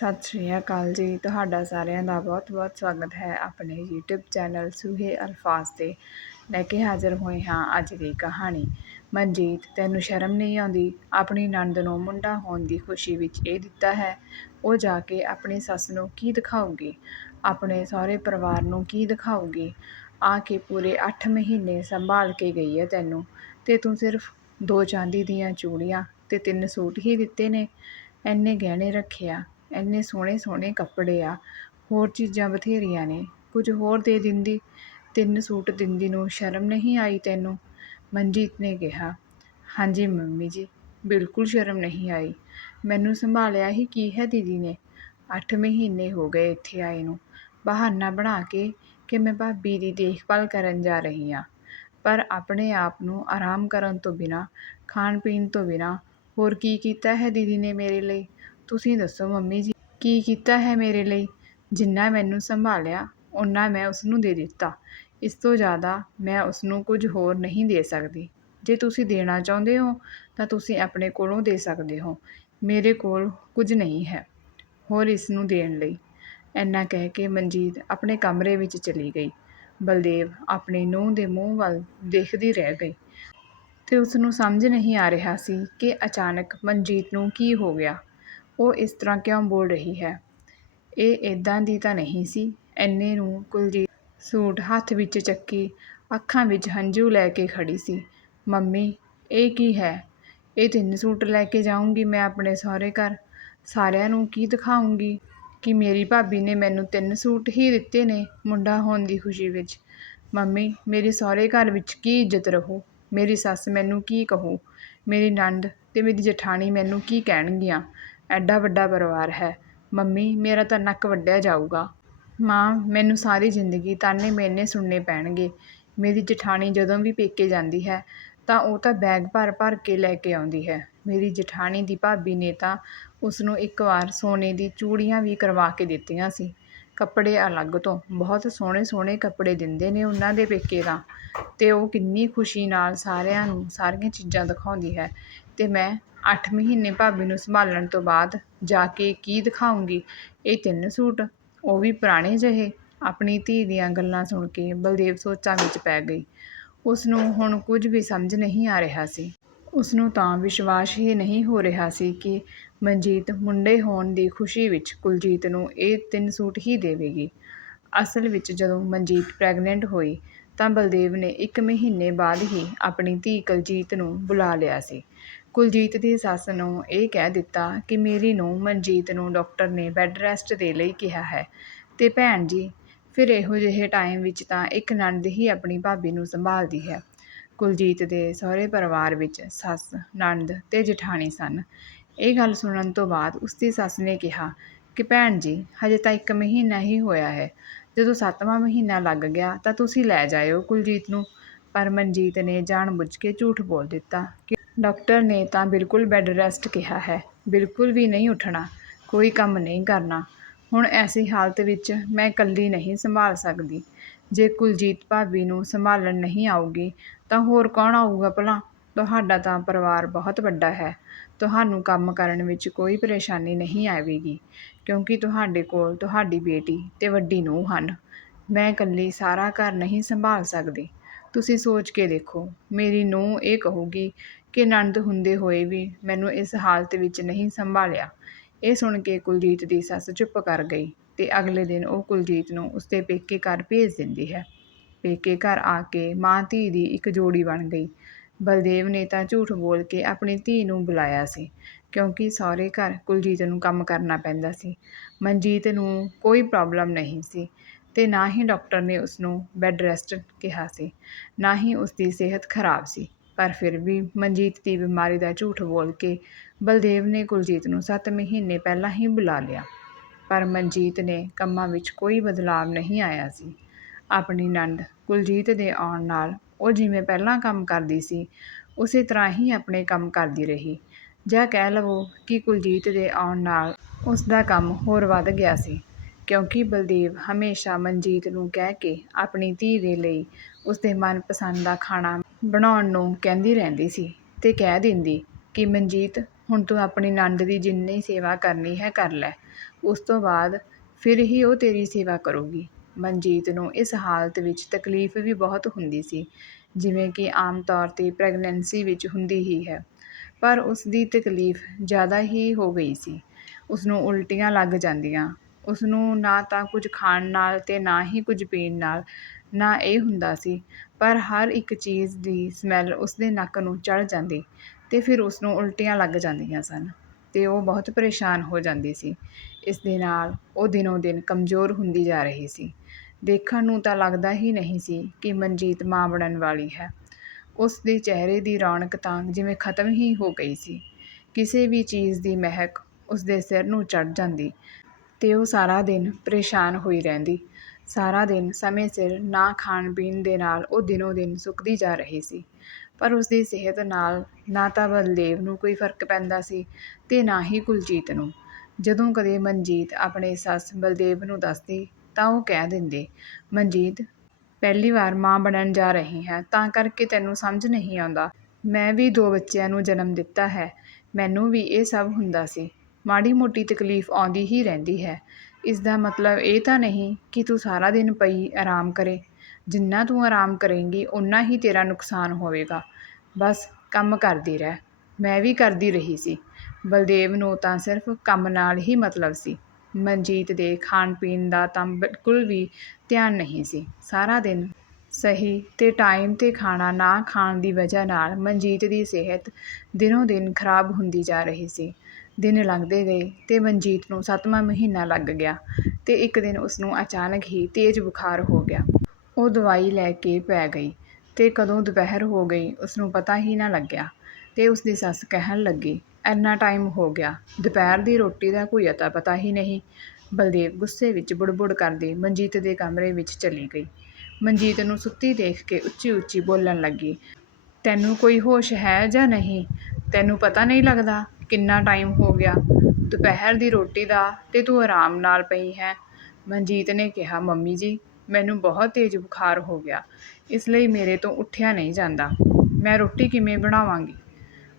ਸਤਿ ਸ਼੍ਰੀ ਅਕਾਲ ਜੀ। ਤੁਹਾਡਾ ਸਾਰਿਆਂ ਦਾ ਬਹੁਤ-ਬਹੁਤ ਸਵਾਗਤ ਹੈ ਆਪਣੇ YouTube ਚੈਨਲ ਸੂਹੇ ਅਲਫਾਜ਼ ਤੇ। ਲੈ ਕੇ ਹਾਜ਼ਰ ਹੋਏ ਹਾਂ ਅੱਜ ਦੀ ਕਹਾਣੀ। ਮਨਜੀਤ, ਤੈਨੂੰ ਸ਼ਰਮ ਨਹੀਂ ਆਉਂਦੀ? ਆਪਣੀ ਨੰਦ ਨੂੰ ਮੁੰਡਾ ਹੋਣ ਦੀ ਖੁਸ਼ੀ ਵਿੱਚ ਇਹ ਦਿੱਤਾ ਹੈ। ਉਹ ਜਾ ਕੇ ਆਪਣੀ ਸੱਸ ਨੂੰ ਕੀ ਦਿਖਾਊਗੀ? ਆਪਣੇ ਸਹੁਰੇ ਪਰਿਵਾਰ ਨੂੰ ਕੀ ਦਿਖਾਊਗੀ? ਆ ਕੇ ਪੂਰੇ 8 ਮਹੀਨੇ ਸੰਭਾਲ ਕੇ ਗਈ ਹੈ ਤੈਨੂੰ। ਤੇ ਤੂੰ ਸਿਰਫ ਦੋ ਚਾਂਦੀ ਦੀਆਂ ਚੂੜੀਆਂ ਤੇ ਤਿੰਨ ਸੂਟ ਹੀ ਦਿੱਤੇ ਨੇ। ਐਨੇ ਗਹਿਣੇ ਰੱਖਿਆ। ਇੰਨੇ ਸੋਹਣੇ ਸੋਹਣੇ ਕੱਪੜੇ ਆ, ਹੋਰ ਚੀਜ਼ਾਂ ਬਥੇਰੀਆਂ ਨੇ, ਕੁਝ ਹੋਰ ਦੇ ਦਿੰਦੀ, ਤਿੰਨ ਸੂਟ ਦਿੰਦੀ ਨੂੰ ਸ਼ਰਮ ਨਹੀਂ ਆਈ ਤੈਨੂੰ? ਮਨਜੀਤ ਨੇ ਕਿਹਾ। ਹਾਂਜੀ ਮੰਮੀ ਜੀ, ਬਿਲਕੁਲ ਸ਼ਰਮ ਨਹੀਂ ਆਈ। ਮੈਨੂੰ ਸੰਭਾਲਿਆ ਹੀ ਕੀ ਹੈ ਦੀਦੀ ਨੇ? 8 ਮਹੀਨੇ ਹੋ ਗਏ ਇੱਥੇ ਆਏ ਨੂੰ। ਬਹਾਨਾ ਬਣਾ ਕੇ ਕਿ ਮੈਂ ਭਾਬੀ ਦੀ ਦੇਖਭਾਲ ਕਰਨ ਜਾ ਰਹੀ ਹਾਂ। ਪਰ ਆਪਣੇ ਆਪ ਨੂੰ ਆਰਾਮ ਕਰਨ ਤੋਂ ਬਿਨਾ, ਖਾਣ ਪੀਣ ਤੋਂ ਬਿਨਾ ਹੋਰ ਕੀ ਕੀਤਾ ਹੈ ਦੀਦੀ ਨੇ ਮੇਰੇ ਲਈ? ਤੁਸੀਂ ਦੱਸੋ ਮੰਮੀ ਜੀ, ਕੀ ਕੀਤਾ ਹੈ ਮੇਰੇ ਲਈ? ਜਿੰਨਾ ਮੈਨੂੰ ਸੰਭਾਲਿਆ, ਓਨਾ ਮੈਂ ਉਸ ਨੂੰ ਦੇ ਦਿੱਤਾ। ਇਸ ਤੋਂ ਜ਼ਿਆਦਾ ਮੈਂ ਉਸ ਨੂੰ ਕੁਝ ਹੋਰ ਨਹੀਂ ਦੇ ਸਕਦੀ। ਜੇ ਤੁਸੀਂ ਦੇਣਾ ਚਾਹੁੰਦੇ ਹੋ, ਤਾਂ ਤੁਸੀਂ ਆਪਣੇ ਕੋਲੋਂ ਦੇ ਸਕਦੇ ਹੋ। ਮੇਰੇ ਕੋਲ ਕੁਝ ਨਹੀਂ ਹੈ ਹੋਰ ਇਸ ਨੂੰ ਦੇਣ ਲਈ। ਇੰਨਾ ਕਹਿ ਕੇ ਮਨਜੀਤ ਆਪਣੇ ਕਮਰੇ ਵਿੱਚ ਚਲੀ ਗਈ। ਬਲਦੇਵ ਆਪਣੇ ਨੂੰਹ ਦੇ ਮੂੰਹ ਵੱਲ ਦੇਖਦੀ ਰਹਿ ਗਈ। ਤੇ ਉਸ ਨੂੰ ਸਮਝ ਨਹੀਂ ਆ ਰਿਹਾ ਸੀ ਕਿ ਅਚਾਨਕ ਮਨਜੀਤ ਨੂੰ ਕੀ ਹੋ ਗਿਆ। ਉਹ ਇਸ ਤਰ੍ਹਾਂ ਕਿਉਂ ਬੋਲ ਰਹੀ ਹੈ? ਇਹ ਇੱਦਾਂ ਦੀ ਤਾਂ ਨਹੀਂ ਸੀ। ਐਨੇ ਨੂੰ ਕੁਲਜੀਤ ਸੂਟ ਹੱਥ ਵਿੱਚ ਚੱਕੀ ਅੱਖਾਂ ਵਿੱਚ ਹੰਝੂ ਲੈ ਕੇ ਖੜੀ ਸੀ। ਮੰਮੀ, ਇਹ ਕੀ ਹੈ? ਇਹ ਤਿੰਨ ਸੂਟ ਲੈ ਕੇ ਜਾਊਂਗੀ ਮੈਂ ਆਪਣੇ ਸਹੁਰੇ ਘਰ। ਸਾਰਿਆਂ ਨੂੰ ਕੀ ਦਿਖਾਉਂਗੀ ਕਿ ਮੇਰੀ ਭਾਬੀ ਨੇ ਮੈਨੂੰ ਤਿੰਨ ਸੂਟ ਹੀ ਦਿੱਤੇ ਨੇ ਮੁੰਡਾ ਹੋਣ ਦੀ ਖੁਸ਼ੀ ਵਿੱਚ। ਮੰਮੀ, ਮੇਰੇ ਸਹੁਰੇ ਘਰ ਵਿੱਚ ਕੀ ਇੱਜ਼ਤ ਰਹੂ? ਮੇਰੀ ਸੱਸ ਮੈਨੂੰ ਕੀ ਕਹੂ? ਮੇਰੀ ਨੰਦ ਤੇ ਮੇਰੀ ਜਠਾਣੀ ਮੈਨੂੰ ਕੀ ਕਹਿਣਗੀਆਂ? ਐਡਾ ਵੱਡਾ ਪਰਿਵਾਰ ਹੈ। ਮੰਮੀ, ਮੇਰਾ ਤਾਂ ਨੱਕ ਵੱਢਿਆ ਜਾਊਗਾ। ਮਾਂ, ਮੈਨੂੰ ਸਾਰੀ ਜ਼ਿੰਦਗੀ ਤਾਨੇ ਮੇਨੇ ਸੁਣਨੇ ਪੈਣਗੇ। ਮੇਰੀ ਜਠਾਣੀ ਜਦੋਂ ਵੀ ਪੇਕੇ ਜਾਂਦੀ ਹੈ, ਤਾਂ ਉਹ ਤਾਂ ਬੈਗ ਭਰ ਭਰ ਕੇ ਲੈ ਕੇ ਆਉਂਦੀ ਹੈ। ਮੇਰੀ ਜਠਾਣੀ ਦੀ ਭਾਬੀ ਨੇ ਤਾਂ ਉਸ ਨੂੰ ਇੱਕ ਵਾਰ ਸੋਨੇ ਦੀ ਚੂੜੀਆਂ ਵੀ ਕਰਵਾ ਕੇ ਦਿੱਤੀਆਂ ਸੀ। ਕੱਪੜੇ ਅਲੱਗ ਤੋਂ, ਬਹੁਤ ਸੋਹਣੇ ਸੋਹਣੇ ਕੱਪੜੇ ਦਿੰਦੇ ਨੇ ਉਹਨਾਂ ਦੇ ਪੇਕੇ ਤਾਂ। ਤੇ ਉਹ ਕਿੰਨੀ ਖੁਸ਼ੀ ਨਾਲ ਸਾਰਿਆਂ ਨੂੰ ਸਾਰੀਆਂ ਚੀਜ਼ਾਂ ਦਿਖਾਉਂਦੀ ਹੈ। ਤੇ ਮੈਂ ਅੱਠ ਮਹੀਨੇ ਭਾਬੀ ਨੂੰ ਸੰਭਾਲਣ ਤੋਂ ਬਾਅਦ ਜਾ ਕੇ ਕੀ ਦਿਖਾਉਂਗੀ? ਇਹ ਤਿੰਨ ਸੂਟ, ਉਹ ਵੀ ਪੁਰਾਣੇ ਜਿਹੇ। ਆਪਣੀ ਧੀ ਦੀਆਂ ਗੱਲਾਂ ਸੁਣ ਕੇ ਬਲਦੇਵ ਸੋਚਾਂ ਵਿੱਚ ਪੈ ਗਈ। ਉਸ ਨੂੰ ਹੁਣ ਕੁਝ ਵੀ ਸਮਝ ਨਹੀਂ ਆ ਰਿਹਾ ਸੀ। ਉਸ ਨੂੰ ਤਾਂ ਵਿਸ਼ਵਾਸ ਹੀ ਨਹੀਂ ਹੋ ਰਿਹਾ ਸੀ ਕਿ ਮਨਜੀਤ ਮੁੰਡੇ ਹੋਣ ਦੀ ਖੁਸ਼ੀ ਵਿੱਚ ਕੁਲਜੀਤ ਨੂੰ ਇਹ ਤਿੰਨ ਸੂਟ ਹੀ ਦੇਵੇਗੀ। ਅਸਲ ਵਿੱਚ ਜਦੋਂ ਮਨਜੀਤ ਪ੍ਰੈਗਨੈਂਟ ਹੋਈ, ਤਾਂ ਬਲਦੇਵ ਨੇ 1 ਮਹੀਨੇ ਬਾਅਦ ਹੀ ਆਪਣੀ ਧੀ ਕੁਲਜੀਤ ਨੂੰ ਬੁਲਾ ਲਿਆ ਸੀ। ਕੁਲਜੀਤ ਦੀ ਸੱਸ ਨੂੰ ਇਹ ਕਹਿ ਦਿੱਤਾ ਕਿ ਮੇਰੀ ਨੂੰਹ ਮਨਜੀਤ ਨੂੰ ਡਾਕਟਰ ਨੇ ਬੈੱਡ ਰੈਸਟ ਦੇ ਲਈ ਕਿਹਾ ਹੈ। ਤੇ ਭੈਣ ਜੀ, ਫਿਰ ਇਹੋ ਜਿਹੇ ਟਾਈਮ ਵਿੱਚ ਤਾਂ ਇੱਕ ਨਣਦ ਹੀ ਆਪਣੀ ਭਾਬੀ ਨੂੰ ਸੰਭਾਲਦੀ ਹੈ। ਕੁਲਜੀਤ ਦੇ ਸਹੁਰੇ ਪਰਿਵਾਰ ਵਿੱਚ ਸੱਸ, ਨਣਦ ਤੇ ਜਠਾਣੀ ਸਨ। ਇਹ ਗੱਲ ਸੁਣਨ ਤੋਂ ਬਾਅਦ ਉਸ ਦੀ ਸੱਸ ਨੇ ਕਿਹਾ ਕਿ ਭੈਣ ਜੀ, ਹਜੇ ਤਾਂ ਇੱਕ ਮਹੀਨਾ ਹੀ ਹੋਇਆ ਹੈ। ਜਦੋਂ ਸੱਤਵਾਂ ਮਹੀਨਾ ਲੱਗ ਗਿਆ ਤਾਂ ਤੁਸੀਂ ਲੈ ਜਾਇਓ ਕੁਲਜੀਤ ਨੂੰ। ਪਰ ਮਨਜੀਤ ਨੇ ਜਾਣਬੁੱਝ ਕੇ ਝੂਠ ਬੋਲ ਦਿੱਤਾ ਕਿ ਡਾਕਟਰ ਨੇ ਤਾਂ ਬਿਲਕੁਲ ਬੈੱਡ ਰੈਸਟ ਕਿਹਾ ਹੈ। ਬਿਲਕੁਲ ਵੀ ਨਹੀਂ ਉੱਠਣਾ, ਕੋਈ ਕੰਮ ਨਹੀਂ ਕਰਨਾ। ਹੁਣ ਐਸੀ ਹਾਲਤ ਵਿੱਚ ਮੈਂ ਇਕੱਲੀ ਨਹੀਂ ਸੰਭਾਲ ਸਕਦੀ। ਜੇ ਕੁਲਜੀਤ ਭਾਬੀ ਨੂੰ ਸੰਭਾਲਣ ਨਹੀਂ ਆਊਗੀ, ਤਾਂ ਹੋਰ ਕੌਣ ਆਊਗਾ ਭਲਾ? ਤੁਹਾਡਾ ਤਾਂ ਪਰਿਵਾਰ ਬਹੁਤ ਵੱਡਾ ਹੈ। ਤੁਹਾਨੂੰ ਕੰਮ ਕਰਨ ਵਿੱਚ ਕੋਈ ਪਰੇਸ਼ਾਨੀ ਨਹੀਂ ਆਵੇਗੀ, ਕਿਉਂਕਿ ਤੁਹਾਡੇ ਕੋਲ ਤੁਹਾਡੀ ਬੇਟੀ ਤੇ ਵੱਡੀ ਨੂੰਹ ਹਨ। ਮੈਂ ਇਕੱਲੀ ਸਾਰਾ ਘਰ ਨਹੀਂ ਸੰਭਾਲ ਸਕਦੀ। ਤੁਸੀਂ ਸੋਚ ਕੇ ਦੇਖੋ, ਮੇਰੀ ਨੂੰਹ ਇਹ ਕਹੂਗੀ ਕਿ ਨਣਦ ਹੁੰਦੇ ਹੋਏ ਵੀ ਮੈਨੂੰ ਇਸ ਹਾਲਤ ਵਿੱਚ ਨਹੀਂ ਸੰਭਾਲਿਆ। ਇਹ ਸੁਣ ਕੇ ਕੁਲਜੀਤ ਦੀ ਸੱਸ ਚੁੱਪ ਕਰ ਗਈ ਤੇ ਅਗਲੇ ਦਿਨ ਉਹ ਕੁਲਜੀਤ ਨੂੰ ਉਸਦੇ ਪੇਕੇ ਘਰ ਭੇਜ ਦਿੰਦੀ ਹੈ। ਪੇਕੇ ਘਰ ਆ ਕੇ ਮਾਂ ਧੀ ਦੀ ਇੱਕ ਜੋੜੀ ਬਣ ਗਈ। ਬਲਦੇਵ ਨੇ ਤਾਂ ਝੂਠ ਬੋਲ ਕੇ ਆਪਣੀ ਧੀ ਨੂੰ ਬੁਲਾਇਆ ਸੀ, ਕਿਉਂਕਿ ਸਹੁਰੇ ਘਰ ਕੁਲਜੀਤ ਨੂੰ ਕੰਮ ਕਰਨਾ ਪੈਂਦਾ ਸੀ। ਮਨਜੀਤ ਨੂੰ ਕੋਈ ਪ੍ਰੋਬਲਮ ਨਹੀਂ ਸੀ ਤੇ ਨਾ ਹੀ ਡਾਕਟਰ ਨੇ ਉਸ ਨੂੰ ਬੈੱਡ ਰੈਸਟ ਕਿਹਾ ਸੀ, ਨਾ ਹੀ ਉਸ ਦੀ ਸਿਹਤ ਖਰਾਬ ਸੀ। ਪਰ ਫਿਰ ਵੀ ਮਨਜੀਤ ਦੀ ਬਿਮਾਰੀ ਦਾ ਝੂਠ ਬੋਲ ਕੇ ਬਲਦੇਵ ਨੇ ਕੁਲਜੀਤ ਨੂੰ 7 ਮਹੀਨੇ ਪਹਿਲਾਂ ਹੀ ਬੁਲਾ ਲਿਆ। ਪਰ ਮਨਜੀਤ ਨੇ ਕੰਮਾਂ ਵਿੱਚ ਕੋਈ ਬਦਲਾਅ ਨਹੀਂ ਆਇਆ ਸੀ। ਆਪਣੀ ਨੰਦ ਕੁਲਜੀਤ ਦੇ ਆਉਣ ਨਾਲ ਉਹ ਜਿਵੇਂ ਪਹਿਲਾਂ ਕੰਮ ਕਰਦੀ ਸੀ, ਉਸੇ ਤਰ੍ਹਾਂ ਹੀ ਆਪਣੇ ਕੰਮ ਕਰਦੀ ਰਹੀ। ਜਾਂ ਕਹਿ ਲਵੋ ਕਿ ਕੁਲਜੀਤ ਦੇ ਆਉਣ ਨਾਲ ਉਸ ਦਾ ਕੰਮ ਹੋਰ ਵੱਧ ਗਿਆ ਸੀ, ਕਿਉਂਕਿ ਬਲਦੇਵ ਹਮੇਸ਼ਾ ਮਨਜੀਤ ਨੂੰ ਕਹਿ ਕੇ ਆਪਣੀ ਧੀ ਦੇ ਲਈ ਉਸਦੇ ਮਨਪਸੰਦ ਦਾ ਖਾਣਾ ਬਣਾਉਣ ਨੂੰ ਕਹਿੰਦੀ ਰਹਿੰਦੀ ਸੀ ਅਤੇ ਕਹਿ ਦਿੰਦੀ ਕਿ, ਮਨਜੀਤ, ਹੁਣ ਤੂੰ ਆਪਣੀ ਨੰਦ ਦੀ ਜਿੰਨੀ ਸੇਵਾ ਕਰਨੀ ਹੈ ਕਰ ਲੈ। ਉਸ ਤੋਂ ਬਾਅਦ ਫਿਰ ਹੀ ਉਹ ਤੇਰੀ ਸੇਵਾ ਕਰੂਗੀ। ਮਨਜੀਤ ਨੂੰ ਇਸ ਹਾਲਤ ਵਿੱਚ ਤਕਲੀਫ ਵੀ ਬਹੁਤ ਹੁੰਦੀ ਸੀ, ਜਿਵੇਂ ਕਿ ਆਮ ਤੌਰ 'ਤੇ ਪ੍ਰੈਗਨੈਂਸੀ ਵਿੱਚ ਹੁੰਦੀ ਹੀ ਹੈ। ਪਰ ਉਸ ਦੀ ਤਕਲੀਫ ਜ਼ਿਆਦਾ ਹੀ ਹੋ ਗਈ ਸੀ। ਉਸ ਨੂੰ ਉਲਟੀਆਂ ਲੱਗ ਜਾਂਦੀਆਂ। ਉਸ ਨੂੰ ਨਾ ਤਾਂ ਕੁਝ ਖਾਣ ਨਾਲ ਅਤੇ ਨਾ ਹੀ ਕੁਝ ਪੀਣ ਨਾਲ ਨਾ ਇਹ ਹੁੰਦਾ ਸੀ, ਪਰ ਹਰ ਇੱਕ ਚੀਜ਼ ਦੀ ਸਮੈਲ ਉਸਦੇ ਨੱਕ ਨੂੰ ਚੜ੍ਹ ਜਾਂਦੀ ਅਤੇ ਫਿਰ ਉਸਨੂੰ ਉਲਟੀਆਂ ਲੱਗ ਜਾਂਦੀਆਂ ਸਨ ਅਤੇ ਉਹ ਬਹੁਤ ਪਰੇਸ਼ਾਨ ਹੋ ਜਾਂਦੀ ਸੀ। ਇਸ ਦੇ ਨਾਲ ਉਹ ਦਿਨੋਂ ਦਿਨ ਕਮਜ਼ੋਰ ਹੁੰਦੀ ਜਾ ਰਹੀ ਸੀ। ਦੇਖਣ ਨੂੰ ਤਾਂ ਲੱਗਦਾ ਹੀ ਨਹੀਂ ਸੀ ਕਿ ਮਨਜੀਤ ਮਾਂ ਬਣਨ ਵਾਲੀ ਹੈ। ਉਸ ਦੇ ਚਿਹਰੇ ਦੀ ਰੌਣਕ ਤਾਂ ਜਿਵੇਂ ਖਤਮ ਹੀ ਹੋ ਗਈ ਸੀ। ਕਿਸੇ ਵੀ ਚੀਜ਼ ਦੀ ਮਹਿਕ ਉਸਦੇ ਸਿਰ ਨੂੰ ਚੜ੍ਹ ਜਾਂਦੀ ਅਤੇ ਉਹ ਸਾਰਾ ਦਿਨ ਪਰੇਸ਼ਾਨ ਹੋਈ ਰਹਿੰਦੀ। ਸਾਰਾ ਦਿਨ ਸਮੇਂ ਸਿਰ ਨਾ ਖਾਣ ਪੀਣ ਦੇ ਨਾਲ ਉਹ ਦਿਨੋਂ ਦਿਨ ਸੁੱਕਦੀ ਜਾ ਰਹੀ ਸੀ। ਪਰ ਉਸਦੀ ਸਿਹਤ ਨਾਲ ਨਾ ਤਾਂ ਬਲਦੇਵ ਨੂੰ ਕੋਈ ਫ਼ਰਕ ਪੈਂਦਾ ਸੀ ਅਤੇ ਨਾ ਹੀ ਕੁਲਜੀਤ ਨੂੰ। ਜਦੋਂ ਕਦੇ ਮਨਜੀਤ ਆਪਣੇ ਸੱਸ ਬਲਦੇਵ ਨੂੰ ਦੱਸਦੀ ਤਾਂ ਉਹ ਕਹਿ ਦਿੰਦੇ, ਮਨਜੀਤ, ਪਹਿਲੀ ਵਾਰ ਮਾਂ ਬਣਨ ਜਾ ਰਹੀ ਹੈ, ਤਾਂ ਕਰਕੇ ਤੈਨੂੰ ਸਮਝ ਨਹੀਂ ਆਉਂਦਾ। ਮੈਂ ਵੀ ਦੋ ਬੱਚਿਆਂ ਨੂੰ ਜਨਮ ਦਿੱਤਾ ਹੈ। ਮੈਨੂੰ ਵੀ ਇਹ ਸਭ ਹੁੰਦਾ ਸੀ। ਮਾੜੀ ਮੋਟੀ ਤਕਲੀਫ ਆਉਂਦੀ ਹੀ ਰਹਿੰਦੀ ਹੈ। ਇਸ ਦਾ ਮਤਲਬ ਇਹ ਤਾਂ ਨਹੀਂ ਕਿ ਤੂੰ ਸਾਰਾ ਦਿਨ ਪਈ ਆਰਾਮ ਕਰੇ। ਜਿੰਨਾ ਤੂੰ ਆਰਾਮ ਕਰੇਂਗੀ ਉਨਾ ਹੀ ਤੇਰਾ ਨੁਕਸਾਨ ਹੋਵੇਗਾ। ਬਸ ਕੰਮ ਕਰਦੀ ਰਹਿ। ਮੈਂ ਵੀ ਕਰਦੀ ਰਹੀ ਸੀ। ਬਲਦੇਵ ਨੂੰ ਤਾਂ ਸਿਰਫ ਕੰਮ ਨਾਲ ਹੀ ਮਤਲਬ ਸੀ। ਮਨਜੀਤ ਦੇ ਖਾਣ ਪੀਣ ਦਾ ਤਾਂ ਬਿਲਕੁਲ ਵੀ ਧਿਆਨ ਨਹੀਂ ਸੀ। ਸਾਰਾ ਦਿਨ ਸਹੀ ਤੇ ਟਾਈਮ ਤੇ ਖਾਣਾ ਨਾ ਖਾਣ ਦੀ ਵਜ੍ਹਾ ਨਾਲ ਮਨਜੀਤ ਦੀ ਸਿਹਤ ਦਿਨੋਂ ਦਿਨ ਖਰਾਬ ਹੁੰਦੀ ਜਾ ਰਹੀ ਸੀ। ਦਿਨ ਲੰਘਦੇ ਗਏ ਅਤੇ ਮਨਜੀਤ ਨੂੰ ਸੱਤਵਾਂ ਮਹੀਨਾ ਲੱਗ ਗਿਆ ਅਤੇ ਇੱਕ ਦਿਨ ਉਸਨੂੰ ਅਚਾਨਕ ਹੀ ਤੇਜ਼ ਬੁਖਾਰ ਹੋ ਗਿਆ। ਉਹ ਦਵਾਈ ਲੈ ਕੇ ਪੈ ਗਈ ਅਤੇ ਕਦੋਂ ਦੁਪਹਿਰ ਹੋ ਗਈ ਉਸਨੂੰ ਪਤਾ ਹੀ ਨਾ ਲੱਗਿਆ ਅਤੇ ਉਸਦੀ ਸੱਸ ਕਹਿਣ ਲੱਗੀ ਐਨਾ ਟਾਈਮ ਹੋ ਗਿਆ, ਦੁਪਹਿਰ ਦੀ ਰੋਟੀ ਦਾ ਕੋਈ ਅਤਾ ਪਤਾ ਹੀ ਨਹੀਂ। ਬਲਦੇਵ ਗੁੱਸੇ ਵਿੱਚ ਬੁੜਬੁੜ ਕਰਦੀ ਮਨਜੀਤ ਦੇ ਕਮਰੇ ਵਿੱਚ ਚਲੀ ਗਈ। ਮਨਜੀਤ ਨੂੰ ਸੁੱਤੀ ਦੇਖ ਕੇ ਉੱਚੀ ਉੱਚੀ ਬੋਲਣ ਲੱਗੀ, ਤੈਨੂੰ ਕੋਈ ਹੋਸ਼ ਹੈ ਜਾਂ ਨਹੀਂ? ਤੈਨੂੰ ਪਤਾ ਨਹੀਂ ਲੱਗਦਾ? ਕਿੰਨਾ ਟਾਈਮ ਹੋ ਗਿਆ? ਦੁਪਹਿਰ ਦੀ ਰੋਟੀ ਦਾ ਅਤੇ ਤੂੰ ਆਰਾਮ ਨਾਲ ਪਈ ਹੈ? ਮਨਜੀਤ ਨੇ ਕਿਹਾ, ਮੰਮੀ ਜੀ, ਮੈਨੂੰ ਬਹੁਤ ਤੇਜ਼ ਬੁਖਾਰ ਹੋ ਗਿਆ। ਇਸ ਲਈ ਮੇਰੇ ਤੋਂ ਉੱਠਿਆ ਨਹੀਂ ਜਾਂਦਾ। ਮੈਂ ਰੋਟੀ ਕਿਵੇਂ ਬਣਾਵਾਂਗੀ?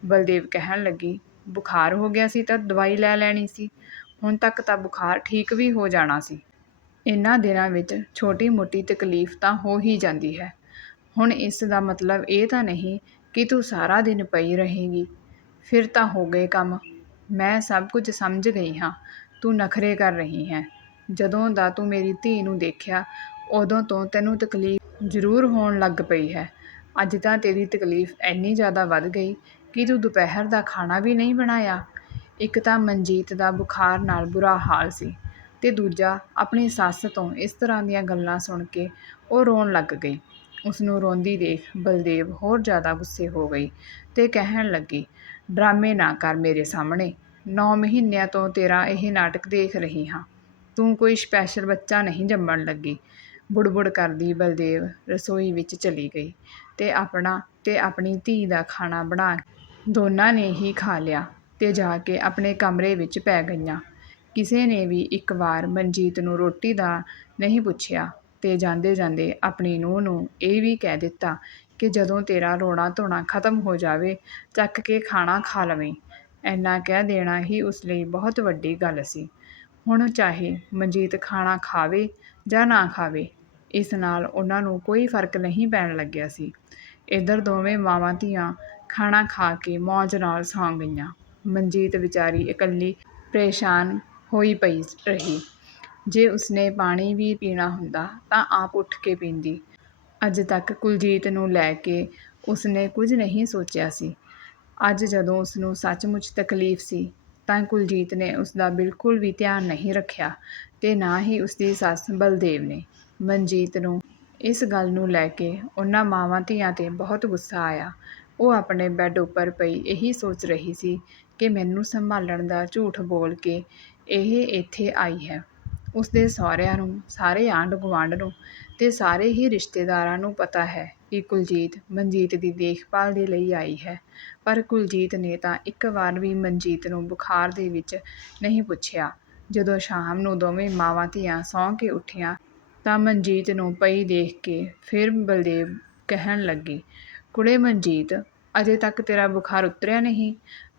ਬਲਦੇਵ ਕਹਿਣ ਲੱਗੀ, ਬੁਖਾਰ ਹੋ ਗਿਆ ਸੀ ਤਾਂ ਦਵਾਈ ਲੈ ਲੈਣੀ ਸੀ। ਹੁਣ ਤੱਕ ਤਾਂ ਬੁਖਾਰ ਠੀਕ ਵੀ ਹੋ ਜਾਣਾ ਸੀ। ਇਹਨਾਂ ਦਿਨਾਂ ਵਿੱਚ ਛੋਟੀ ਮੋਟੀ ਤਕਲੀਫ ਤਾਂ ਹੋ ਹੀ ਜਾਂਦੀ ਹੈ। ਹੁਣ ਇਸ ਦਾ ਮਤਲਬ ਇਹ ਤਾਂ ਨਹੀਂ ਕਿ ਤੂੰ ਸਾਰਾ ਦਿਨ ਪਈ ਰਹੇਂਗੀ। ਫਿਰ ਤਾਂ ਹੋ ਗਏ ਕੰਮ। ਮੈਂ ਸਭ ਕੁਝ ਸਮਝ ਗਈ ਹਾਂ। ਤੂੰ ਨਖਰੇ ਕਰ ਰਹੀ ਹੈ। ਜਦੋਂ ਦਾ ਤੂੰ ਮੇਰੀ ਧੀ ਨੂੰ ਦੇਖਿਆ, ਉਦੋਂ ਤੋਂ ਤੈਨੂੰ ਤਕਲੀਫ ਜ਼ਰੂਰ ਹੋਣ ਲੱਗ ਪਈ ਹੈ। ਅੱਜ ਤਾਂ ਤੇਰੀ ਤਕਲੀਫ ਐਨੀ ਜ਼ਿਆਦਾ ਵੱਧ ਗਈ ਕਿ ਤੂੰ ਦੁਪਹਿਰ ਦਾ ਖਾਣਾ ਵੀ ਨਹੀਂ ਬਣਾਇਆ। ਇੱਕ ਤਾਂ ਮਨਜੀਤ ਦਾ ਬੁਖਾਰ ਨਾਲ ਬੁਰਾ ਹਾਲ ਸੀ ਅਤੇ ਦੂਜਾ ਆਪਣੀ ਸੱਸ ਤੋਂ ਇਸ ਤਰ੍ਹਾਂ ਦੀਆਂ ਗੱਲਾਂ ਸੁਣ ਕੇ ਉਹ ਰੋਣ ਲੱਗ ਗਈ। ਉਸ ਨੂੰ ਰੋਂਦੀ ਦੇਖ ਬਲਦੇਵ ਹੋਰ ਜ਼ਿਆਦਾ ਗੁੱਸੇ ਹੋ ਗਈ ਅਤੇ ਕਹਿਣ ਲੱਗੀ ਡਰਾਮੇ ਨਾ ਕਰ ਮੇਰੇ ਸਾਹਮਣੇ। ਨੌ ਮਹੀਨਿਆਂ ਤੋਂ ਤੇਰਾ ਇਹ ਨਾਟਕ ਦੇਖ ਰਹੀ ਹਾਂ। ਤੂੰ ਕੋਈ ਸਪੈਸ਼ਲ ਬੱਚਾ ਨਹੀਂ ਜੰਮਣ ਲੱਗੀ। ਬੁੜਬੁੜ ਕਰਦੀ ਬਲਦੇਵ ਰਸੋਈ ਵਿੱਚ ਚਲੀ ਗਈ ਤੇ ਆਪਣਾ ਤੇ ਆਪਣੀ ਧੀ ਦਾ ਖਾਣਾ ਬਣਾ ਦੋਨਾਂ ਨੇ ਹੀ ਖਾ ਲਿਆ ਤੇ ਜਾ ਕੇ ਆਪਣੇ ਕਮਰੇ ਵਿੱਚ ਪੈ ਗਈਆਂ। ਕਿਸੇ ਨੇ ਵੀ ਇੱਕ ਵਾਰ ਮਨਜੀਤ ਨੂੰ ਰੋਟੀ ਦਾ ਨਹੀਂ ਪੁੱਛਿਆ ਤੇ ਜਾਂਦੇ ਜਾਂਦੇ ਆਪਣੀ ਨੂੰਹ ਨੂੰ ਇਹ ਵੀ ਕਹਿ ਦਿੱਤਾ ਕਿ ਜਦੋਂ ਤੇਰਾ ਰੋਣਾ ਧੋਣਾ ਖਤਮ ਹੋ ਜਾਵੇ, ਚੱਕ ਕੇ ਖਾਣਾ ਖਾ ਲਵੇਂ। ਇੰਨਾ ਕਹਿ ਦੇਣਾ ਹੀ ਉਸ ਲਈ ਬਹੁਤ ਵੱਡੀ ਗੱਲ ਸੀ। ਹੁਣ ਚਾਹੇ ਮਨਜੀਤ ਖਾਣਾ ਖਾਵੇ ਜਾਂ ਨਾ ਖਾਵੇ, ਇਸ ਨਾਲ ਉਹਨਾਂ ਨੂੰ ਕੋਈ ਫ਼ਰਕ ਨਹੀਂ ਪੈਣ ਲੱਗਿਆ ਸੀ। ਇੱਧਰ ਦੋਵੇਂ ਮਾਵਾਂ ਧੀਆਂ ਖਾਣਾ ਖਾ ਕੇ ਮੌਜ ਨਾਲ ਸੌਂ ਗਈਆਂ। ਮਨਜੀਤ ਵਿਚਾਰੀ ਇਕੱਲੀ ਪਰੇਸ਼ਾਨ ਹੋਈ ਪਈ ਰਹੀ। ਜੇ ਉਸਨੇ ਪਾਣੀ ਵੀ ਪੀਣਾ ਹੁੰਦਾ ਤਾਂ ਆਪ ਉੱਠ ਕੇ ਪੀਂਦੀ। ਅੱਜ ਤੱਕ ਕੁਲਜੀਤ ਨੂੰ ਲੈ ਕੇ ਉਸਨੇ ਕੁਝ ਨਹੀਂ ਸੋਚਿਆ ਸੀ। ਅੱਜ ਜਦੋਂ ਉਸਨੂੰ ਸੱਚਮੁੱਚ ਤਕਲੀਫ ਸੀ, ਤਾਂ ਕੁਲਜੀਤ ਨੇ ਉਸਦਾ ਬਿਲਕੁਲ ਵੀ ਧਿਆਨ ਨਹੀਂ ਰੱਖਿਆ ਤੇ ਨਾ ਹੀ ਉਸਦੀ ਸੱਸ ਬਲਦੇਵ ਨੇ। ਮਨਜੀਤ ਨੂੰ ਇਸ ਗੱਲ ਨੂੰ ਲੈ ਕੇ ਉਹਨਾਂ ਮਾਵਾਂ ਧੀਆਂ ਤੇ ਬਹੁਤ ਗੁੱਸਾ ਆਇਆ। ਉਹ ਆਪਣੇ ਬੈੱਡ ਉੱਪਰ ਪਈ ਇਹੀ ਸੋਚ ਰਹੀ ਸੀ ਕਿ ਮੈਨੂੰ ਸੰਭਾਲਣ ਦਾ ਝੂਠ ਬੋਲ ਕੇ ਇਹ ਇੱਥੇ ਆਈ ਹੈ। ਉਸਦੇ ਸਹੁਰਿਆਂ ਨੂੰ, ਸਾਰੇ ਆਂਢ ਗੁਆਂਢ ਨੂੰ ਤੇ ਸਾਰੇ ਹੀ ਰਿਸ਼ਤੇਦਾਰਾਂ ਨੂੰ ਪਤਾ ਹੈ ਕਿ ਕੁਲਜੀਤ ਮਨਜੀਤ ਦੀ ਦੇਖਭਾਲ ਦੇ ਲਈ ਆਈ ਹੈ। ਪਰ ਕੁਲਜੀਤ ਨੇ ਤਾਂ ਇੱਕ ਵਾਰ ਵੀ ਮਨਜੀਤ ਨੂੰ ਬੁਖਾਰ ਦੇ ਵਿੱਚ ਨਹੀਂ ਪੁੱਛਿਆ। ਜਦੋਂ ਸ਼ਾਮ ਨੂੰ ਦੋਵੇਂ ਮਾਵਾਂ ਧੀਆਂ ਸੌਂ ਕੇ ਉੱਠੀਆਂ ਤਾਂ ਮਨਜੀਤ ਨੂੰ ਪਈ ਦੇਖ ਕੇ ਫਿਰ ਬਲਦੇਵ ਕਹਿਣ ਲੱਗੀ, ਕੁੜੇ ਮਨਜੀਤ, ਅਜੇ ਤੱਕ ਤੇਰਾ ਬੁਖਾਰ ਉਤਰਿਆ ਨਹੀਂ?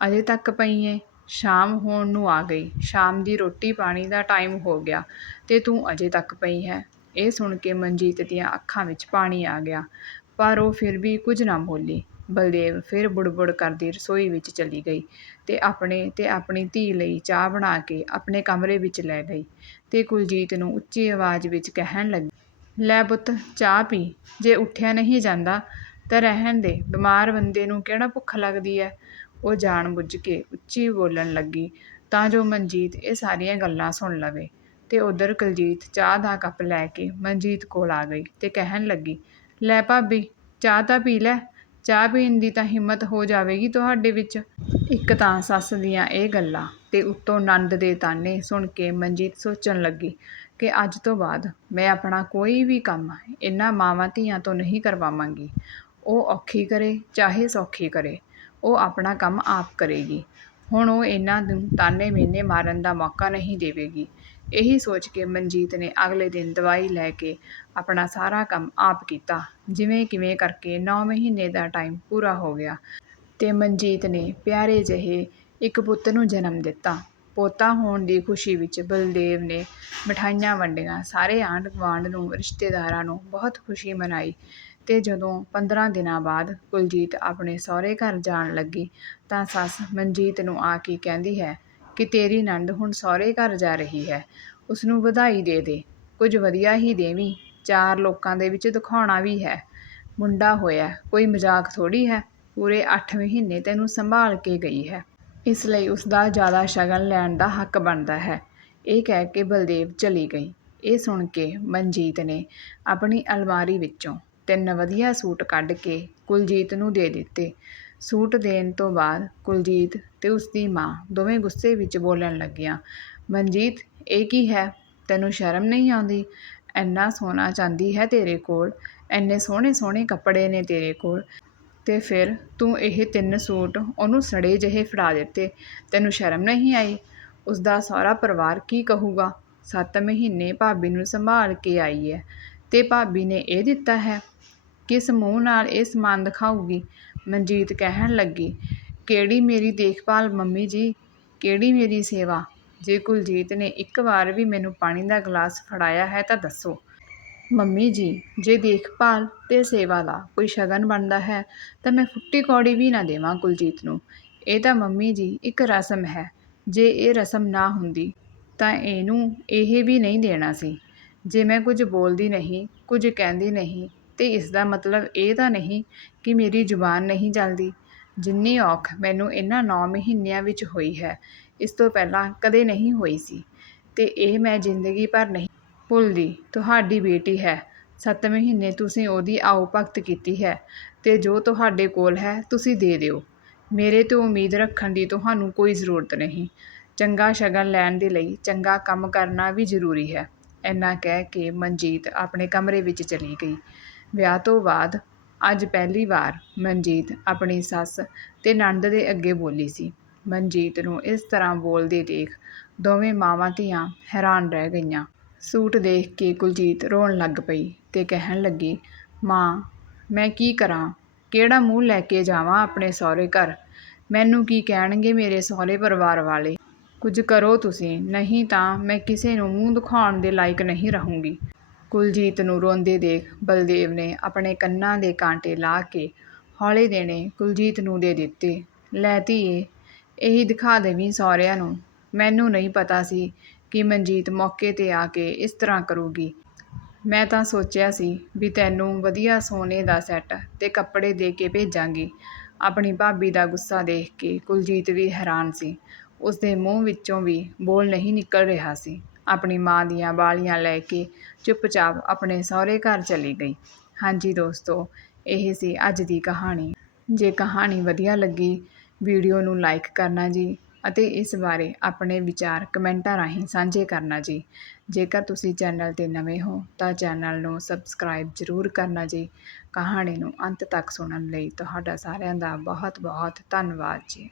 ਅਜੇ ਤੱਕ ਪਈ ਏ? ਸ਼ਾਮ ਹੋਣ ਨੂੰ ਆ ਗਈ। ਸ਼ਾਮ ਦੀ ਰੋਟੀ ਪਾਣੀ ਦਾ ਟਾਈਮ ਹੋ ਗਿਆ ਤੇ ਤੂੰ ਅਜੇ ਤੱਕ ਪਈ ਹੈ। ਇਹ ਸੁਣ ਕੇ ਮਨਜੀਤ ਦੀਆਂ ਅੱਖਾਂ ਵਿੱਚ ਪਾਣੀ ਆ ਗਿਆ। ਪਰ ਉਹ ਫਿਰ ਵੀ ਕੁਝ ਨਾ ਬੋਲੀ। ਬਲਦੇਵ ਫਿਰ ਬੁੜਬੁੜ ਕਰਦੀ ਰਸੋਈ ਵਿੱਚ ਚਲੀ ਗਈ ਤੇ ਆਪਣੇ ਤੇ ਆਪਣੀ ਧੀ ਲਈ ਚਾਹ ਬਣਾ ਕੇ ਆਪਣੇ ਕਮਰੇ ਵਿੱਚ ਲੈ ਗਈ ਤੇ ਕੁਲਜੀਤ ਨੂੰ ਉੱਚੀ ਆਵਾਜ਼ ਵਿੱਚ ਕਹਿਣ ਲੱਗੀ, ਲੈ ਪੁੱਤ, ਚਾਹ ਪੀ। ਜੇ ਉੱਠਿਆ ਨਹੀਂ ਜਾਂਦਾ ਤਾਂ ਰਹਿਣ ਦੇ। ਬਿਮਾਰ ਬੰਦੇ ਨੂੰ ਕਿਹੜਾ ਭੁੱਖ ਲੱਗਦੀ ਹੈ? ਉਹ ਜਾਣ ਬੁੱਝ ਕੇ ਉੱਚੀ ਬੋਲਣ ਲੱਗੀ, ਤਾਂ ਜੋ ਮਨਜੀਤ ਇਹ ਸਾਰੀਆਂ ਗੱਲਾਂ ਸੁਣ ਲਵੇ। ਤੇ ਉਧਰ ਕੁਲਜੀਤ ਚਾਹ ਦਾ ਕੱਪ ਲੈ ਕੇ ਮਨਜੀਤ ਕੋਲ ਆ ਗਈ ਤੇ ਕਹਿਣ ਲੱਗੀ, ਲੈ ਭਾਬੀ, ਚਾਹ ਤਾਂ ਪੀ ਲੈ। ਚਾਹ ਪੀਣ ਦੀ ਤਾਂ ਹਿੰਮਤ ਹੋ ਜਾਵੇਗੀ ਤੁਹਾਡੇ ਵਿੱਚ। ਇੱਕ ਤਾਂ ਸੱਸ ਦੀਆਂ ਇਹ ਗੱਲਾਂ ਤੇ ਉੱਤੋਂ ਨੰਦ ਦੇ ਤਾਨੇ ਸੁਣ ਕੇ ਮਨਜੀਤ ਸੋਚਣ ਲੱਗੀ ਕਿ ਅੱਜ ਤੋਂ ਬਾਅਦ ਮੈਂ ਆਪਣਾ ਕੋਈ ਵੀ ਕੰਮ ਇਹਨਾਂ ਮਾਵਾਂ ਧੀਆਂ ਤੋਂ ਨਹੀਂ ਕਰਵਾਵਾਂਗੀ। ਉਹ ਔਖੀ ਕਰੇ, ਚਾਹੇ ਸੌਖੀ ਕਰੇ। ਉਹ ਆਪਣਾ ਕੰਮ ਆਪ ਕਰੇਗੀ। ਹੁਣ ਉਹ ਇਹਨਾਂ ਨੂੰ ਤਾਨੇ ਮੇਨੇ ਮਾਰਨ ਦਾ ਮੌਕਾ ਨਹੀਂ ਦੇਵੇਗੀ। ਇਹੀ ਸੋਚ ਕੇ ਮਨਜੀਤ ਨੇ ਅਗਲੇ ਦਿਨ ਦਵਾਈ ਲੈ ਕੇ ਆਪਣਾ ਸਾਰਾ ਕੰਮ ਆਪ ਕੀਤਾ। ਜਿਵੇਂ ਕਿਵੇਂ ਕਰਕੇ 9 ਮਹੀਨੇ ਦਾ ਟਾਈਮ ਪੂਰਾ ਹੋ ਗਿਆ ਤੇ ਮਨਜੀਤ ਨੇ ਪਿਆਰੇ ਜਿਹੇ ਇੱਕ ਪੁੱਤ ਨੂੰ ਜਨਮ ਦਿੱਤਾ। ਪੋਤਾ ਹੋਣ ਦੀ ਖੁਸ਼ੀ ਵਿੱਚ ਬਲਦੇਵ ਨੇ ਮਿਠਾਈਆਂ ਵੰਡੀਆਂ। ਸਾਰੇ ਆਂਢ ਗੁਆਂਢ ਨੂੰ, ਰਿਸ਼ਤੇਦਾਰਾਂ ਨੂੰ ਬਹੁਤ ਖੁਸ਼ੀ ਮਨਾਈ। ਅਤੇ ਜਦੋਂ 15 ਦਿਨਾਂ ਬਾਅਦ ਕੁਲਜੀਤ ਆਪਣੇ ਸਹੁਰੇ ਘਰ ਜਾਣ ਲੱਗੀ ਤਾਂ ਸੱਸ ਮਨਜੀਤ ਨੂੰ ਆ ਕੇ ਕਹਿੰਦੀ ਹੈ ਕਿ ਤੇਰੀ ਨੰਦ ਹੁਣ ਸਹੁਰੇ ਘਰ ਜਾ ਰਹੀ ਹੈ, ਉਸਨੂੰ ਵਧਾਈ ਦੇ ਦੇ। ਕੁਝ ਵਧੀਆ ਹੀ ਦੇਵੀਂ, ਚਾਰ ਲੋਕਾਂ ਦੇ ਵਿੱਚ ਦਿਖਾਉਣਾ ਵੀ ਹੈ। ਮੁੰਡਾ ਹੋਇਆ, ਕੋਈ ਮਜ਼ਾਕ ਥੋੜ੍ਹੀ ਹੈ, ਪੂਰੇ 8 ਮਹੀਨੇ ਤੈਨੂੰ ਸੰਭਾਲ ਕੇ ਗਈ ਹੈ। ਇਸ ਲਈ ਉਸ ਦਾ ਜ਼ਿਆਦਾ ਸ਼ਗਨ ਲੈਣ ਦਾ ਹੱਕ ਬਣਦਾ ਹੈ। ਇਹ ਕਹਿ ਕੇ ਬਲਦੇਵ ਚਲੀ ਗਈ। ਇਹ ਸੁਣ ਕੇ ਮਨਜੀਤ ਨੇ ਆਪਣੀ ਅਲਮਾਰੀ ਵਿੱਚੋਂ ਤਿੰਨ ਵਧੀਆ ਸੂਟ ਕੱਢ ਕੇ ਕੁਲਜੀਤ ਨੂੰ ਦੇ ਦਿੱਤੇ। ਸੂਟ ਦੇਣ ਤੋਂ ਬਾਅਦ ਕੁਲਜੀਤ ਅਤੇ ਉਸਦੀ ਮਾਂ ਦੋਵੇਂ ਗੁੱਸੇ ਵਿੱਚ ਬੋਲਣ ਲੱਗੀਆਂ, ਮਨਜੀਤ, ਇਹ ਕੀ ਹੈ? ਤੈਨੂੰ ਸ਼ਰਮ ਨਹੀਂ ਆਉਂਦੀ? ਇੰਨਾ ਸੋਨਾ ਚਾਂਦੀ ਹੈ ਤੇਰੇ ਕੋਲ, ਇੰਨੇ ਸੋਹਣੇ ਸੋਹਣੇ ਕੱਪੜੇ ਨੇ ਤੇਰੇ ਕੋਲ। ਤੇ ਫਿਰ ਤੂੰ ਇਹ ਤਿੰਨ ਸੂਟ ਉਹਨੂੰ ਸੜੇ ਜਿਹੇ ਫੜਾ ਦਿੱਤੇ, ਤੈਨੂੰ ਸ਼ਰਮ ਨਹੀਂ ਆਈ? ਉਸਦਾ ਸਾਰਾ ਪਰਿਵਾਰ ਕੀ ਕਹੂਗਾ? ਸੱਤ ਮਹੀਨੇ ਭਾਬੀ ਨੂੰ ਸੰਭਾਲ ਕੇ ਆਈ ਹੈ, ਤੇ ਭਾਬੀ ਨੇ ਇਹ ਦਿੱਤਾ ਹੈ ਕਿਸ ਮੂੰਹ ਨਾਲ ਇਹ ਸਮਾਨ ਦਿਖਾਊਗੀ? ਮਨਜੀਤ ਕਹਿਣ ਲੱਗੀ, ਕਿਹੜੀ ਮੇਰੀ ਦੇਖਭਾਲ, ਮੰਮੀ ਜੀ? ਕਿਹੜੀ ਮੇਰੀ ਸੇਵਾ? ਜੇ ਕੁਲਜੀਤ ਨੇ ਇੱਕ ਵਾਰ ਵੀ ਮੈਨੂੰ ਪਾਣੀ ਦਾ ਗਲਾਸ ਫੜਾਇਆ ਹੈ ਤਾਂ ਦੱਸੋ। ਮੰਮੀ ਜੀ, ਜੇ ਦੇਖਭਾਲ ਤੇ ਸੇਵਾ ਦਾ ਕੋਈ ਸ਼ਗਨ ਬਣਦਾ ਹੈ, ਤਾਂ ਮੈਂ ਫੁੱਟੀ ਕੌੜੀ ਵੀ ਨਾ ਦੇਵਾਂ ਕੁਲਜੀਤ ਨੂੰ। ਇਹ ਤਾਂ ਮੰਮੀ ਜੀ ਇੱਕ ਰਸਮ ਹੈ। ਜੇ ਇਹ ਰਸਮ ਨਾ ਹੁੰਦੀ, ਤਾਂ ਇਹਨੂੰ ਇਹ ਵੀ ਨਹੀਂ ਦੇਣਾ ਸੀ। ਜੇ ਮੈਂ ਕੁਝ ਬੋਲਦੀ ਨਹੀਂ, ਕੁਝ ਕਹਿੰਦੀ ਨਹੀਂ ਤੇ ਇਸ ਦਾ ਮਤਲਬ ਇਹ ਤਾਂ ਨਹੀਂ ਕਿ ਮੇਰੀ ਜ਼ੁਬਾਨ ਨਹੀਂ ਚੱਲਦੀ। ਜਿੰਨੀ ਔਖ ਮੈਨੂੰ ਇਹਨਾਂ ਨੌ ਮਹੀਨਿਆਂ ਵਿੱਚ ਹੋਈ ਹੈ, ਇਸ ਤੋਂ ਪਹਿਲਾਂ ਕਦੇ ਨਹੀਂ ਹੋਈ ਸੀ। ਅਤੇ ਇਹ ਮੈਂ ਜ਼ਿੰਦਗੀ ਭਰ ਨਹੀਂ ਭੁੱਲਦੀ। ਤੁਹਾਡੀ ਬੇਟੀ ਹੈ। ਸੱਤ ਮਹੀਨੇ ਤੁਸੀਂ ਉਹਦੀ ਆਓ ਭਗਤ ਕੀਤੀ ਹੈ ਅਤੇ ਜੋ ਤੁਹਾਡੇ ਕੋਲ ਹੈ, ਤੁਸੀਂ ਦੇ ਦਿਓ। ਮੇਰੇ ਤੋਂ ਉਮੀਦ ਰੱਖਣ ਦੀ ਤੁਹਾਨੂੰ ਕੋਈ ਜ਼ਰੂਰਤ ਨਹੀਂ। ਚੰਗਾ ਸ਼ਗਨ ਲੈਣ ਦੇ ਲਈ ਚੰਗਾ ਕੰਮ ਕਰਨਾ ਵੀ ਜ਼ਰੂਰੀ ਹੈ। ਇੰਨਾ ਕਹਿ ਕੇ ਮਨਜੀਤ ਆਪਣੇ ਕਮਰੇ ਵਿੱਚ ਚਲੀ ਗਈ। ਵਿਆਹ ਤੋਂ ਬਾਅਦ ਅੱਜ ਪਹਿਲੀ ਵਾਰ ਮਨਜੀਤ ਆਪਣੀ ਸੱਸ ਤੇ ਨਣਦ ਦੇ ਅੱਗੇ ਬੋਲੀ ਸੀ। ਮਨਜੀਤ ਨੂੰ ਇਸ ਤਰ੍ਹਾਂ ਬੋਲਦੇ ਦੇਖ ਦੋਵੇਂ ਮਾਵਾਂ ਧੀਆਂ ਹੈਰਾਨ ਰਹਿ ਗਈਆਂ। ਸੂਟ ਦੇਖ ਕੇ ਕੁਲਜੀਤ ਰੋਣ ਲੱਗ ਪਈ ਤੇ ਕਹਿਣ ਲੱਗੀ, ਮਾਂ, ਮੈਂ ਕੀ ਕਰਾਂ? ਕਿਹੜਾ ਮੂੰਹ ਲੈ ਕੇ ਜਾਵਾਂ ਆਪਣੇ ਸਹੁਰੇ ਘਰ? ਮੈਨੂੰ ਕੀ ਕਹਿਣਗੇ ਮੇਰੇ ਸਹੁਰੇ ਪਰਿਵਾਰ ਵਾਲੇ? ਕੁਝ ਕਰੋ ਤੁਸੀਂ, ਨਹੀਂ ਤਾਂ ਮੈਂ ਕਿਸੇ ਨੂੰ ਮੂੰਹ ਦਿਖਾਉਣ ਦੇ ਲਾਇਕ ਨਹੀਂ ਰਹੂੰਗੀ। ਕੁਲਜੀਤ ਨੂੰ ਰੋਂਦੇ ਦੇਖ ਬਲਦੇਵ ਨੇ ਆਪਣੇ ਕੰਨਾਂ ਦੇ ਕਾਂਟੇ ਲਾ ਕੇ ਹੌਲੇ ਦੇਣੇ ਕੁਲਜੀਤ ਨੂੰ ਦੇ ਦਿੱਤੇ। ਲੈ ਧੀਏ, ਇਹੀ ਦਿਖਾ ਦੇਵੀਂ ਸਹੁਰਿਆਂ ਨੂੰ। ਮੈਨੂੰ ਨਹੀਂ ਪਤਾ ਸੀ ਕਿ ਮਨਜੀਤ ਮੌਕੇ ਤੇ ਆ ਕੇ ਇਸ ਤਰ੍ਹਾਂ ਕਰੂਗੀ। ਮੈਂ ਤਾਂ ਸੋਚਿਆ ਸੀ ਵੀ ਤੈਨੂੰ ਵਧੀਆ ਸੋਨੇ ਦਾ ਸੈੱਟ ਤੇ ਕੱਪੜੇ ਦੇ ਕੇ ਭੇਜਾਂਗੀ। ਆਪਣੀ ਭਾਬੀ ਦਾ ਗੁੱਸਾ ਦੇਖ ਕੇ ਕੁਲਜੀਤ ਵੀ ਹੈਰਾਨ ਸੀ। ਉਸ ਦੇ ਮੂੰਹ ਵਿੱਚੋਂ ਵੀ ਬੋਲ ਨਹੀਂ ਨਿਕਲ ਰਿਹਾ ਸੀ। ਆਪਣੀ ਮਾਂ ਦੀਆਂ ਬਾਲੀਆਂ ਲੈ ਕੇ ਚੁੱਪਚਾਪ ਆਪਣੇ ਸਹੁਰੇ ਘਰ ਚਲੀ ਗਈ। ਹਾਂਜੀ ਦੋਸਤੋ, ਇਹ ਸੀ ਅੱਜ ਦੀ ਕਹਾਣੀ। ਜੇ ਕਹਾਣੀ ਵਧੀਆ ਲੱਗੀ, ਵੀਡੀਓ ਨੂੰ ਲਾਈਕ ਕਰਨਾ ਜੀ ਅਤੇ ਇਸ ਬਾਰੇ ਆਪਣੇ ਵਿਚਾਰ ਕਮੈਂਟਾਂ ਰਾਹੀਂ ਸਾਂਝੇ ਕਰਨਾ ਜੀ। ਜੇਕਰ ਤੁਸੀਂ ਚੈਨਲ ਤੇ ਨਵੇਂ ਹੋ, ਤਾਂ ਚੈਨਲ ਨੂੰ ਸਬਸਕ੍ਰਾਈਬ ਜ਼ਰੂਰ ਕਰਨਾ ਜੀ। ਕਹਾਣੀ ਨੂੰ ਅੰਤ ਤੱਕ ਸੁਣਨ ਲਈ ਤੁਹਾਡਾ ਸਾਰਿਆਂ ਦਾ ਬਹੁਤ ਬਹੁਤ ਧੰਨਵਾਦ ਜੀ।